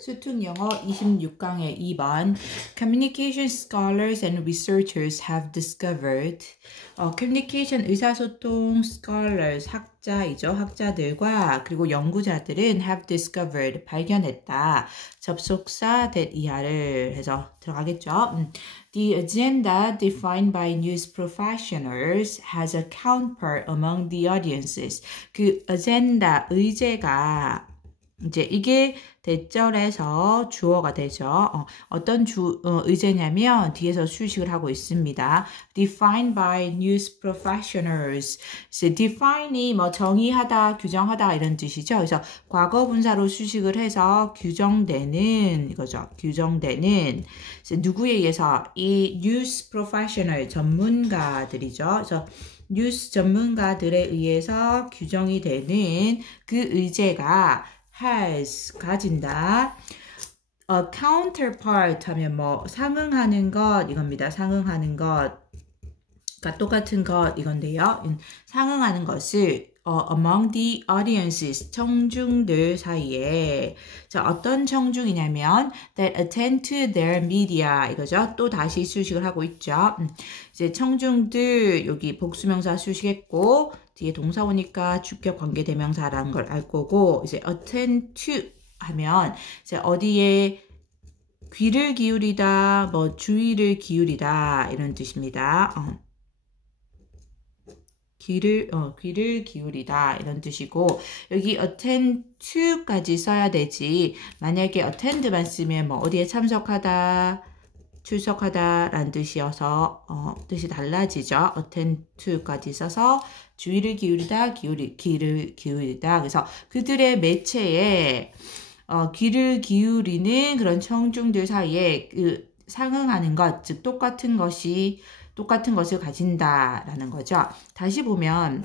수특 영어 26강의 2번 Communication scholars and researchers have discovered communication 의사소통 scholars 학자이죠. 학자들과 그리고 연구자들은 have discovered 발견했다. 접속사 that 이하를 해서 들어가겠죠. The agenda defined by news professionals has a counterpart among the audiences. 그 agenda 의제가 이제 이게 대절에서 주어가 되죠. 어떤 의제냐면 뒤에서 수식을 하고 있습니다. Defined by news professionals. define이 뭐 정의하다, 규정하다 이런 뜻이죠. 그래서 과거 분사로 수식을 해서 규정되는 이거죠. 규정되는. 누구에 의해서? 이 news professional 전문가들이죠. 그래서 뉴스 전문가들에 의해서 규정이 되는 그 의제가 has 가진다. counterpart 하면 뭐 상응하는 것 이겁니다. 상응하는 것. 그러니까 똑같은 것 이건데요. 상응하는 것을 among the audiences 청중들 사이에 자 어떤 청중이냐면 that attend to their media 이거죠. 또 다시 수식을 하고 있죠. 이제 청중들 여기 복수명사 수식했고 뒤에 동사 오니까 주격 관계대명사라는 걸 알 거고 이제 attend to 하면 이제 어디에 귀를 기울이다 뭐 주의를 기울이다 이런 뜻입니다. 귀를 기울이다 이런 뜻이고 여기 attend to까지 써야 되지 만약에 attend만 쓰면 뭐 어디에 참석하다 출석하다라는 뜻이어서 뜻이 달라지죠. attend to까지 써서 주의를 기울이다 귀를 기울이다 그래서 그들의 매체에 귀를 기울이는 그런 청중들 사이에 그 상응하는 것 즉 똑같은 것을 가진다라는 거죠. 다시 보면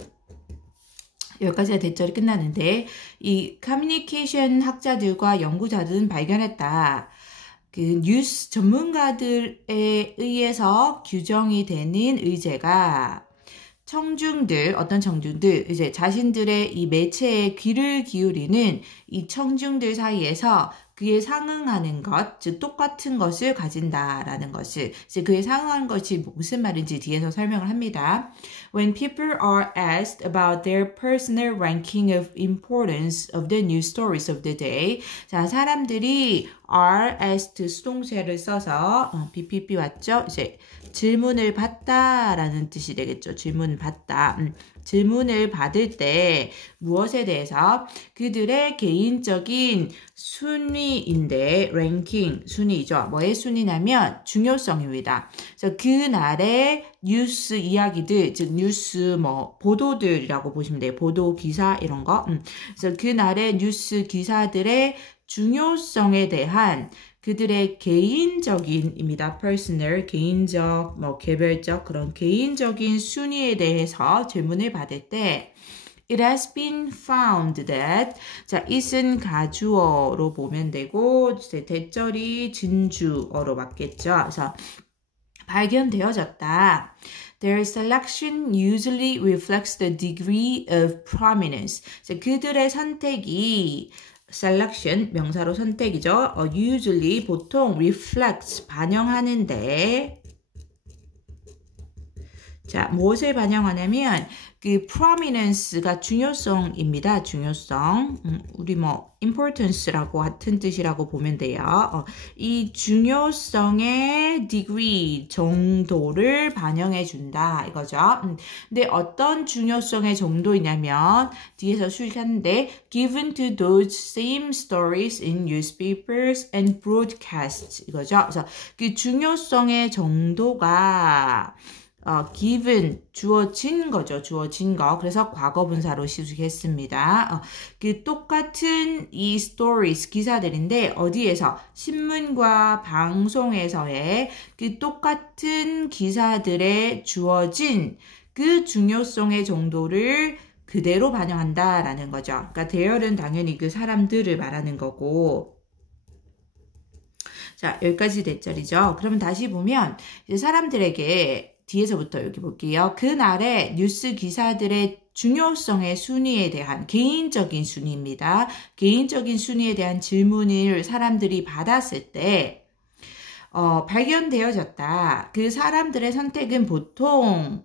여기까지가 대절이 끝나는데 이 커뮤니케이션 학자들과 연구자들은 발견했다. 그 뉴스 전문가들에 의해서 규정이 되는 의제가 어떤 청중들, 이제 자신들의 이 매체에 귀를 기울이는 이 청중들 사이에서 그에 상응하는 것, 즉 똑같은 것을 가진다라는 것을, 이제 그에 상응하는 것이 무슨 말인지 뒤에서 설명을 합니다. When people are asked about their personal ranking of importance of the news stories of the day, 자 사람들이 are asked 수동태를 써서 BPP 왔죠? 이제 질문을 받다라는 뜻이 되겠죠. 질문을 받다. 질문을 받을 때 무엇에 대해서 그들의 개인적인 순위인데 랭킹 순위죠. 뭐의 순위냐면 중요성입니다. 그래서 그날의 뉴스 이야기들 즉 뉴스 뭐 보도들이라고 보시면 돼요. 보도 기사 이런 거. 그래서 그날의 뉴스 기사들의 중요성에 대한 그들의 개인적인입니다. personal, 개인적, 뭐 개별적 그런 개인적인 순위에 대해서 질문을 받을 때 It has been found that 자, it은 가주어로 보면 되고 대절이 진주어로 맞겠죠. 그래서 발견되어졌다. Their selection usually reflects the degree of prominence. 자, 그들의 선택이 selection 명사로 선택이죠. usually 보통 reflects 반영하는데 자 무엇을 반영하냐면 그 prominence가 중요성입니다. 중요성 우리 뭐 importance라고 같은 뜻이라고 보면 돼요. 이 중요성의 degree 정도를 반영해 준다 이거죠. 근데 어떤 중요성의 정도이냐면 뒤에서 수식하는데 given to those same stories in newspapers and broadcasts 이거죠. 그래서 그 중요성의 정도가 given 주어진 거죠. 주어진 거. 그래서 과거 분사로 수식했습니다. 그 똑같은 이 stories 기사들인데 어디에서 신문과 방송에서의 그 똑같은 기사들에 주어진 그 중요성의 정도를 그대로 반영한다라는 거죠. 그러니까 대열은 당연히 그 사람들을 말하는 거고 자 여기까지 대절이죠. 그러면 다시 보면 이제 사람들에게 뒤에서부터 여기 볼게요. 그날의 뉴스 기사들의 중요성의 순위에 대한 개인적인 순위입니다. 개인적인 순위에 대한 질문을 사람들이 받았을 때 발견되어졌다. 그 사람들의 선택은 보통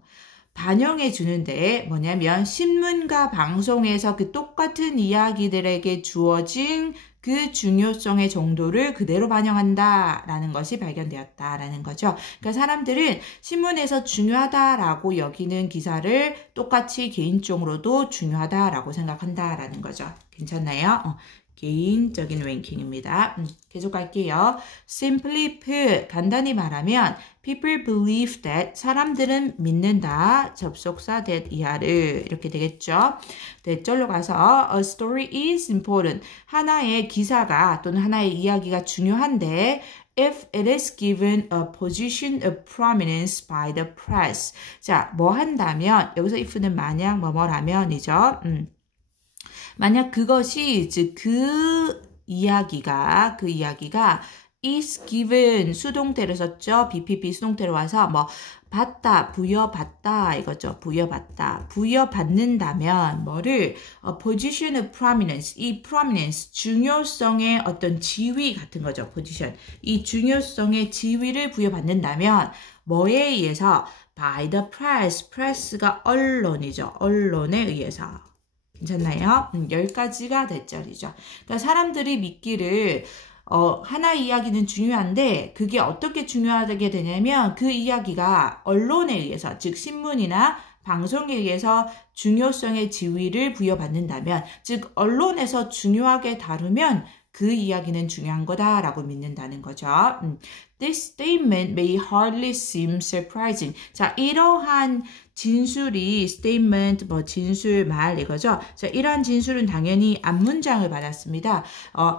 반영해 주는데 뭐냐면 신문과 방송에서 그 똑같은 이야기들에게 주어진 그 중요성의 정도를 그대로 반영한다라는 것이 발견되었다라는 거죠. 그러니까 사람들은 신문에서 중요하다라고 여기는 기사를 똑같이 개인적으로도 중요하다라고 생각한다라는 거죠. 괜찮나요? 개인적인 랭킹입니다. 계속 갈게요. Simply put, 간단히 말하면 people believe that, 사람들은 믿는다. 접속사 that 이하를 이렇게 되겠죠. 대절로 가서 a story is important, 하나의 기사가 또는 하나의 이야기가 중요한데 if it is given a position of prominence by the press. 자, 뭐 한다면, 여기서 if는 만약 뭐뭐라면이죠. 만약 그것이 즉 그 이야기가 is given 수동태를 썼죠. BPP 수동태로 와서 뭐 받다, 부여받다 이거죠. 부여받는다면 뭐를 position of prominence, 이 prominence 중요성의 어떤 지위 같은 거죠. position, 이 중요성의 지위를 부여받는다면 뭐에 의해서 by the press, press가 언론이죠. 언론에 의해서. 괜찮나요? 여기까지가 대절이죠. 그러니까 사람들이 믿기를 하나의 이야기는 중요한데 그게 어떻게 중요하게 되냐면 그 이야기가 언론에 의해서 즉 신문이나 방송에 의해서 중요성의 지위를 부여받는다면 즉 언론에서 중요하게 다루면 그 이야기는 중요한 거다라고 믿는다는 거죠. This statement may hardly seem surprising. 자, 이러한 진술이 statement, 진술, 말 이거죠. 자, 이러한 진술은 당연히 앞문장을 받았습니다.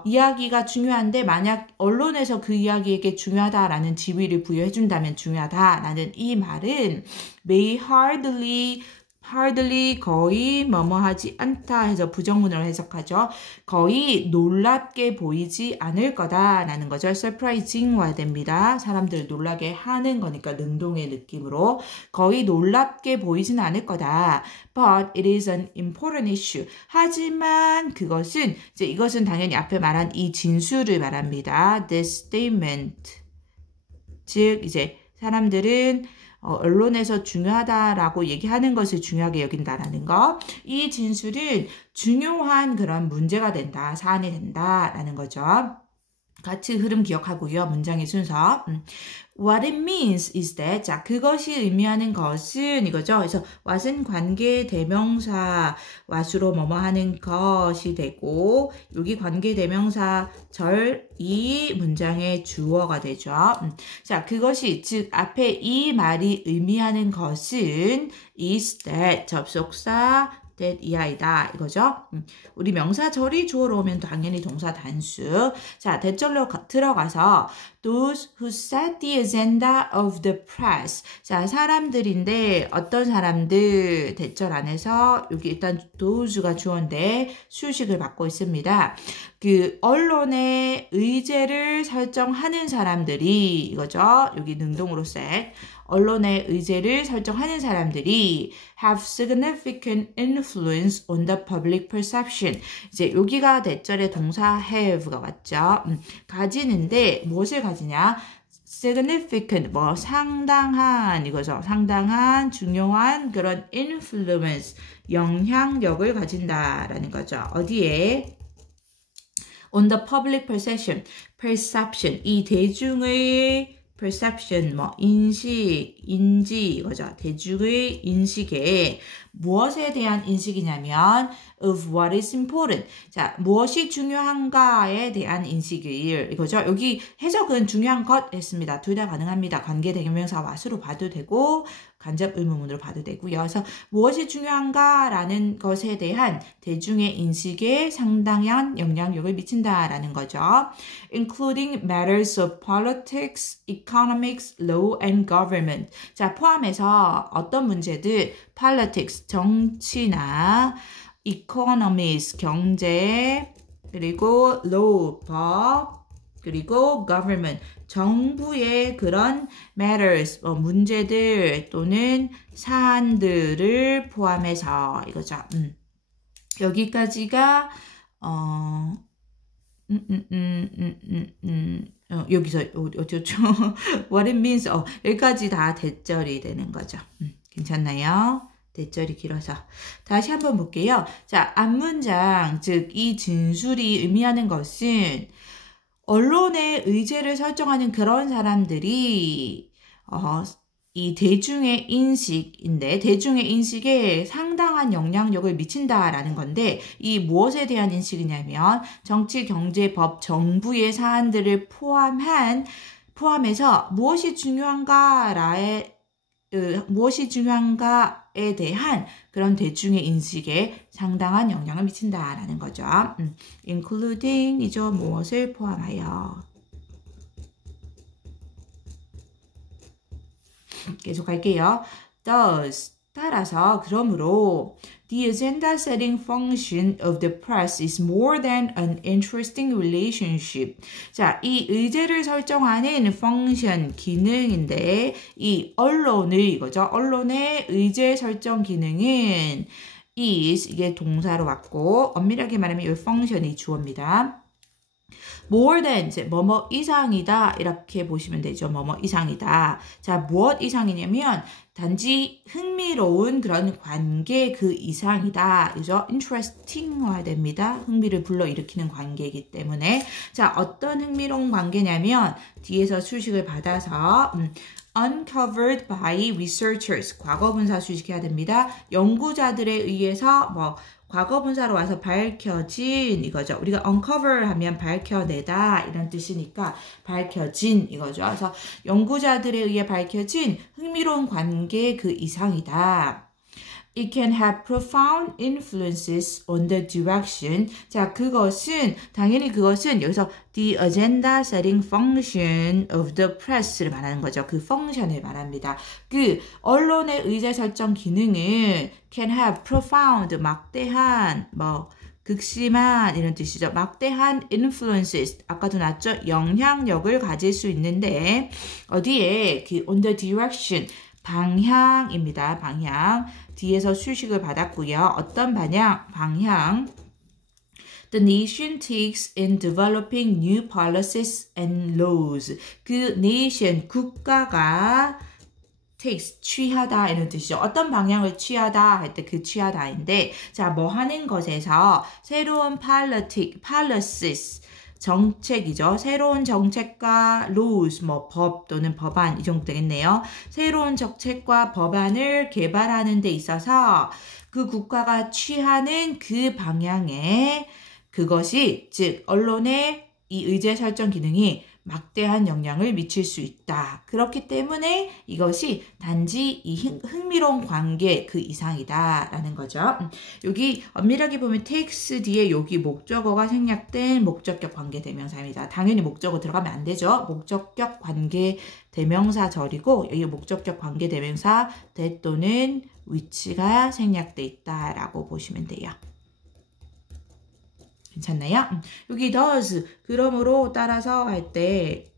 이야기가 중요한데 만약 언론에서 그 이야기에게 중요하다라는 지위를 부여해준다면 중요하다라는 이 말은 may hardly 거의 뭐뭐하지 않다 해서 부정문으로 해석하죠. 거의 놀랍게 보이지 않을 거다라는 거죠. surprising 와야 됩니다. 사람들을 놀라게 하는 거니까 능동의 느낌으로 거의 놀랍게 보이진 않을 거다. But it is an important issue. 하지만 그것은 이것은 당연히 앞에 말한 이 진술을 말합니다. This statement. 즉 이제 사람들은 언론에서 중요하다라고 얘기하는 것을 중요하게 여긴다라는 거. 이 진술은 중요한 그런 문제가 된다, 사안이 된다라는 거죠. 같이 흐름 기억하고요. 문장의 순서. What it means is that, 자, 그것이 의미하는 것은 이거죠. 그래서 what은 관계 대명사 what으로 뭐뭐 하는 것이 되고 여기 관계 대명사 이 문장의 주어가 되죠. 자, 그것이 즉 앞에 이 말이 의미하는 것은 is that 접속사 that 이하이다 이거죠. 우리 명사절이 주어로 오면 당연히 동사 단수. 자, 대절로 들어가서 those who set the agenda of the press. 자, 사람들인데 어떤 사람들 대절 안에서 여기 일단 those가 주어인데 수식을 받고 있습니다. 그 언론의 의제를 설정하는 사람들이 이거죠. 여기 능동으로 set. 언론의 의제를 설정하는 사람들이 have significant influence on the public perception. 이제 여기가 대절의 동사 have가 왔죠. 가지는데 무엇을 가지냐? significant, 상당한 이거죠. 상당한, 중요한 그런 influence, 영향력을 가진다라는 거죠. 어디에? on the public perception, 이 대중의 perception, 인지 이거죠. 대중의 인식에 무엇에 대한 인식이냐면 of what is important. 자, 무엇이 중요한가에 대한 인식을 이거죠. 여기 해석은 중요한 것 했습니다. 둘 다 가능합니다. 관계 대명사 what으로 봐도 되고 간접 의문문으로 봐도 되고요. 그래서 무엇이 중요한가라는 것에 대한 대중의 인식에 상당한 영향력을 미친다라는 거죠. Including matters of politics, economics, law, and government. 자, 포함해서 어떤 문제들 politics, 정치나 economics, 경제, 그리고 law, 법, 그리고 government, 정부의 그런 matters, 문제들 또는 사안들을 포함해서 이거죠. 여기까지가 여기서 어쩌죠? What it means. 여기까지 다 대절이 되는 거죠. 괜찮나요? 대절이 길어서. 다시 한번 볼게요. 자, 앞문장, 즉 이 진술이 의미하는 것은 언론의 의제를 설정하는 그런 사람들이 이 대중의 인식인데 대중의 인식에 상당한 영향력을 미친다라는 건데 이 무엇에 대한 인식이냐면 정치, 경제, 법, 정부의 사안들을 포함해서 무엇이 중요한가에 대한 그런 대중의 인식에 상당한 영향을 미친다라는 거죠. including이죠. 무엇을 포함하여. 계속 할게요. Thus, 따라서, 그러므로 the agenda setting function of the press is more than an interesting relationship. 자, 이 의제를 설정하는 function, 기능인데 이 언론의 이거죠. 언론의 의제 설정 기능은 is, 이게 동사로 왔고 엄밀하게 말하면 이 function이 주어입니다. more than, 이제 뭐뭐 이상이다 이렇게 보시면 되죠. 뭐뭐 이상이다. 자, 무엇 이상이냐면 단지 흥미로운 그런 관계 그 이상이다. 그죠? interesting화 됩니다. 흥미를 불러일으키는 관계이기 때문에. 자, 어떤 흥미로운 관계냐면 뒤에서 수식을 받아서 uncovered by researchers. 과거분사 수식해야 됩니다. 연구자들에 의해서 과거분사로 와서 밝혀진 이거죠. 우리가 uncover 하면 밝혀내다 이런 뜻이니까 밝혀진 이거죠. 그래서 연구자들에 의해 밝혀진 흥미로운 관계 그 이상이다. It can have profound influences on the direction. 자, 당연히 그것은 여기서 the agenda setting function of the press를 말하는 거죠. 그 펑션을 말합니다. 그 언론의 의제 설정 기능은 can have profound, 막대한, 극심한 이런 뜻이죠. 막대한 influences, 아까도 나왔죠? 영향력을 가질 수 있는데 어디에? on the direction, 방향입니다. 방향. 뒤에서 수식을 받았고요. 어떤 방향. The nation takes in developing new policies and laws. 그 nation, 국가가 takes, 취하다 이런 뜻이죠. 어떤 방향을 취하다 할 때 그 취하다인데 자, 뭐 하는 것에서 새로운 policies, 정책이죠. 새로운 정책과 laws, 법 또는 법안 이 정도 되겠네요. 새로운 정책과 법안을 개발하는 데 있어서 그 국가가 취하는 그 방향에 그것이 즉 언론의 이 의제 설정 기능이 막대한 영향을 미칠 수 있다. 그렇기 때문에 이것이 단지 이 흥미로운 관계 그 이상이다라는 거죠. 여기 엄밀하게 보면 takes 뒤에 여기 목적어가 생략된 목적격 관계 대명사입니다. 당연히 목적어 들어가면 안 되죠. 목적격 관계 대명사절이고 여기 목적격 관계 대명사 that 또는 which가 생략돼 있다라고 보시면 돼요. 괜찮나요? 여기 does, 그러므로 따라서 할 때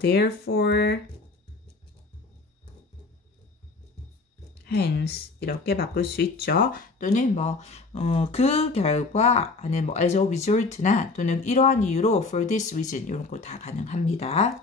therefore, hence 이렇게 바꿀 수 있죠. 또는 그 결과 아니면 as a result나 또는 이러한 이유로 for this reason 이런 거 다 가능합니다.